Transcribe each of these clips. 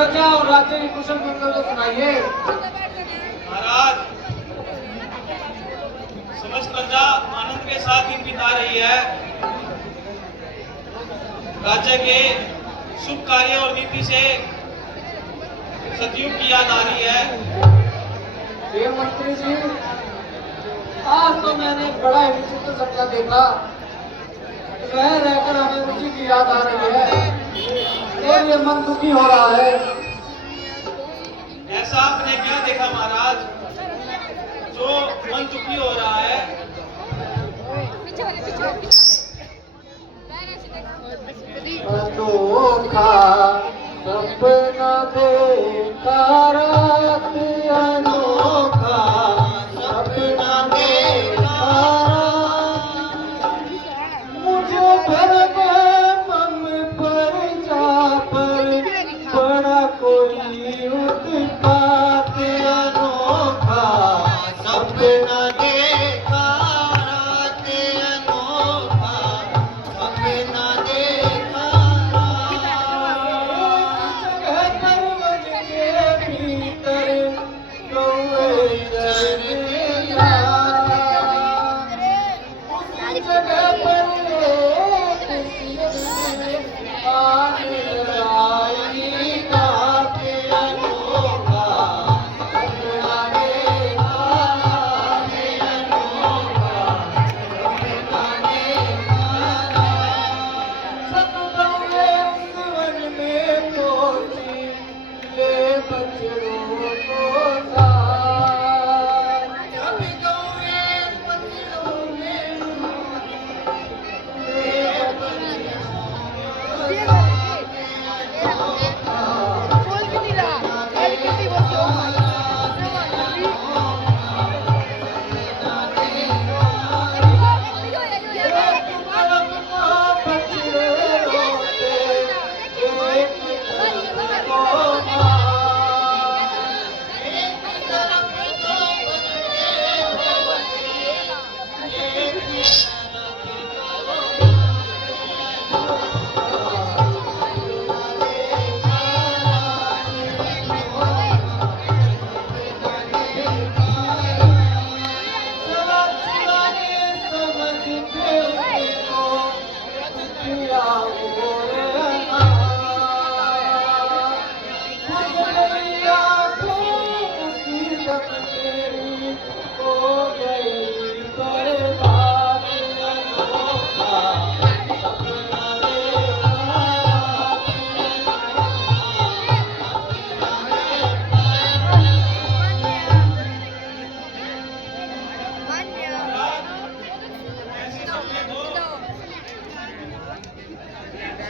प्रजा और राज्य की कुशल मंगल को सुनाइए। महाराज, समस्त प्रजा आनंद के साथ दिन बिता रही है। राज्य के शुभ कार्य और नीति से सतयुग की याद आ रही है। ये मंत्री जी, आज तो मैंने बड़ा ही विचित्र सपना देखा। वह रहकर हमें उसी की याद आ रही है और ये मन दुखी हो रहा है। ऐसा आपने क्या देखा महाराज जो मन दुखी हो रहा है? अनोखा सपना देखा रात, अनोखा सपना देखा रात। मुझे भर गए मन पर जा पर बड़ा कोई उत्पात, अनोखा सपना देखा रात, अनोखा सपना देखा रात। पर्वत के भीतर कौवे चरनिया, उसी जगह पर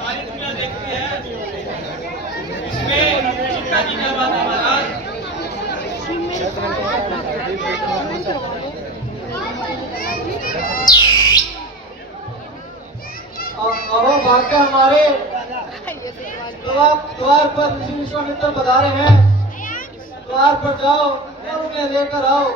सारी दुनिया देखती है। इसमें चिंता की क्या बात है महाराज? अहो भाग्य हमारे, तो आप द्वार पर ऋषि विश्वामित्र पधारे हैं। द्वार पर जाओ और उन्हें लेकर आओ।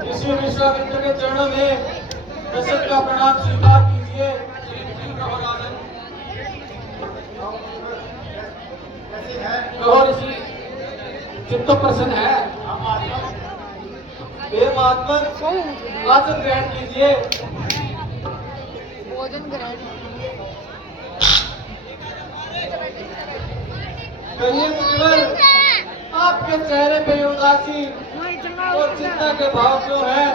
ऋषि विश्वामित्र के चरणों में दशरथ का प्रणाम स्वीकार कीजिए। कहो ऋषि, चित्त प्रसन्न है? हे महात्मा, आसन ग्रहण कीजिए। भोजन ग्रहण। कहिए मुनिवर, आपके चेहरे पे उदासी और चिंता के भाव क्यों है?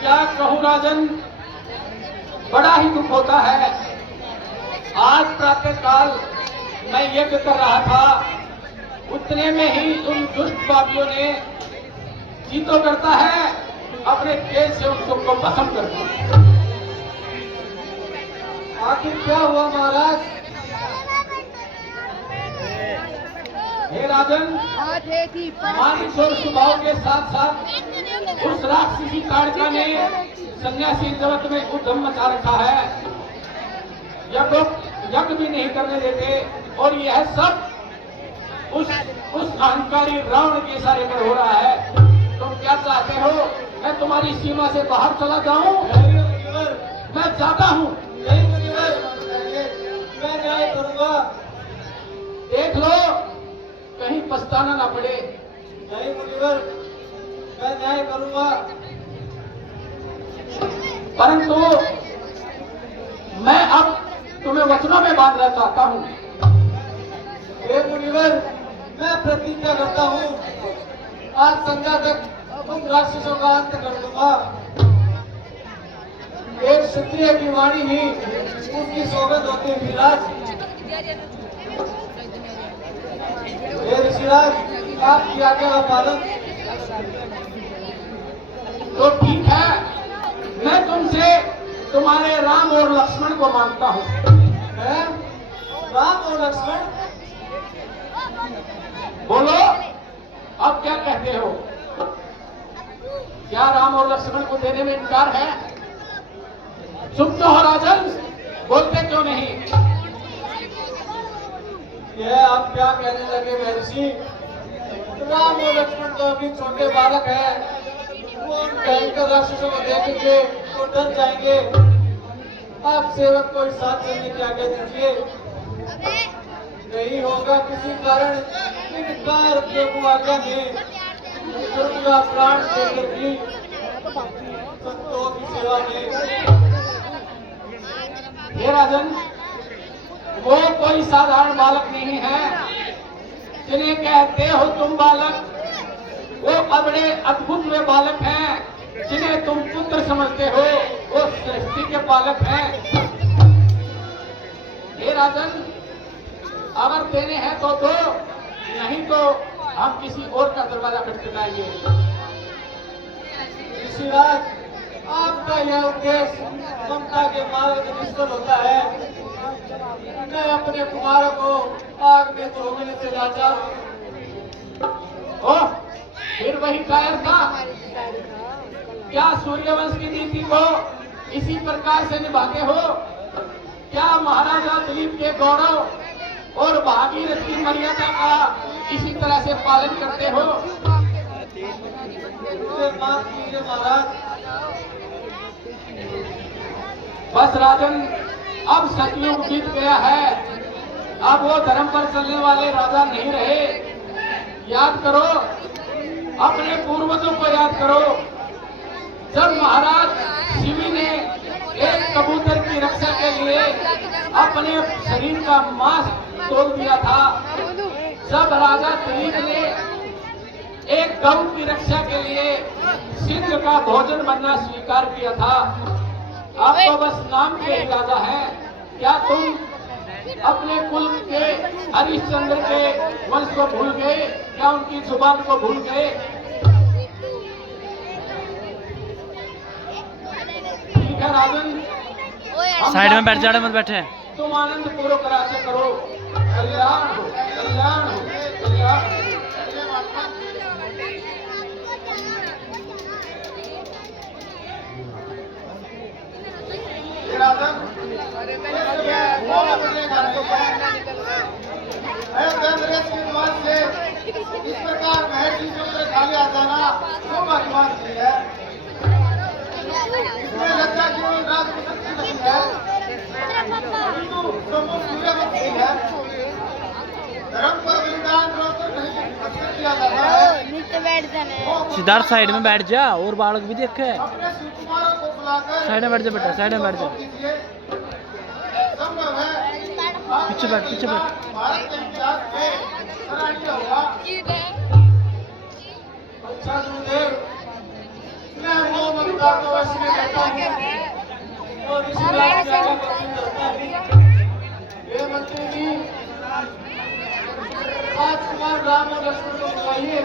क्या कहूँ राजन, बड़ा ही दुख होता है। आज प्रातः काल मैं यज्ञ कर रहा था, उतने में ही उन दुष्ट पापियों ने जी तो करता है अपने तेज से उन सबको भस्म कर दिया। आखिर क्या हुआ महाराज? हे राजन, मानस और स्वभाव के साथ साथ उस राक्षसी ताड़का ने सन्यासी जगत में उद्यम मचा रखा है। यज्ञ भी नहीं करने देते और यह सब उस अहंकारी रावण के इशारे पर हो रहा है। तुम क्या चाहते हो? मैं तुम्हारी सीमा से बाहर चला जाऊं? मैं चाहता हूं। नहीं मुनिवर, मैं न्याय करूंगा। देख लो कहीं पछताना ना पड़े। नहीं मुनिवर, मैं न्याय करूंगा। परंतु मैं अब तुम्हें वचनों में बांधना चाहता हूं। हे मुनिवर, मैं प्रतिज्ञा करता हूँ, आज संध्या तक उन राक्षसों का अंत कर दूंगा। एक क्षत्रिय की वाणी ही उसकी सौगंध होती है ऋषिराज। हे ऋषिराज, आपकी आज्ञा का पालन। तो ठीक है, मैं तुमसे तुम्हारे राम और लक्ष्मण को मांगता हूं। हैं? राम और लक्ष्मण? बोलो अब क्या कहते हो? क्या राम और लक्ष्मण को देने में इनकार है? चुप तो हो राजन, बोलते क्यों नहीं? यह आप क्या कहने लगे महर्षि? राम और लक्ष्मण तो अभी छोटे बालक हैं, वो उन भयंकर राक्षसों को देखेंगे तो डर जाएंगे। आप सेवक को इस साथ चलने की आज्ञा दीजिए। नहीं होगा किसी कारण इनकार प्रभु आज्ञा में करूंगा प्राण देकर भी संतों की सेवा में। हे राजन, वो कोई साधारण बालक नहीं है जिन्हें कहते हो तुम बालक। वो बड़े अद्भुत वे बालक हैं जिन्हें तुम पुत्र समझते हो, वो सृष्टि के बालक हैं। हे राजन, अगर देने हैं तो दो, नहीं तो हम किसी और का दरवाजा खटखटाएंगे। ऋषिराज, आपका यह उद्देश्य ममता के मार्ग में निष्फल होता है। मैं अपने कुमारों को आग में झोंकने से लाचार हूं। ओह, फिर वही कायरता। क्या सूर्यवंश की नीति को इसी प्रकार से निभाते हो? क्या महाराजा दिलीप के गौरव और भागीरथ की मर्यादा का इसी तरह से पालन करते हो? मुझे माफ कीजिए महाराज। बस राजन, अब सतयुग बीत गया है। अब वो धर्म पर चलने वाले राजा नहीं रहे। याद करो, अपने पूर्वजों को याद करो। जब महाराज शिवी ने एक कबूतर की रक्षा के लिए अपने शरीर का मांस तोड़ दिया था, जब राजा दिलीप ने एक गौ की रक्षा के लिए सिंह का भोजन बनना स्वीकार किया था, आप तो बस नाम के ही राजा हैं। क्या तुम अपने कुल के हरिश्चंद्र के वंश को भूल गए? क्या उनकी जुबान को भूल गए? ठीक है राजन, साइड में बैठ जाड़े मत बैठे। तुम आनंद पूर्वक राज्य करो। कल्याण हो, कल्याण हो, कल्याण हो। इस प्रकार महर्षि चंद्र खाली आ जाना सौभाग्यवान नहीं है। इसमें लज्जा केवल राजपूत की नहीं है, परंतु सम्मुख सूर्यवंशी है। धर्म पर बलिदान कर नहीं अक्सर किया जाता है। सिद्धार्थ साइड में बैठ जा, और बालक भी देखे। अपने सुकुमारों को बुलाकर साइड में बैठ जा बेटा, साइड में बैठ जा। संभव है पीछे बैठ, पीछे बैठ। भारत के इतिहास में सराहनीय होगा। अच्छा गुरुदेव, मैं वो ममता को वश में करता हूँ और इसी रात में आगे पसंद करता हूँ। ये मंत्री जी, राजकुमार राम और लक्ष्मण को बुलाइए।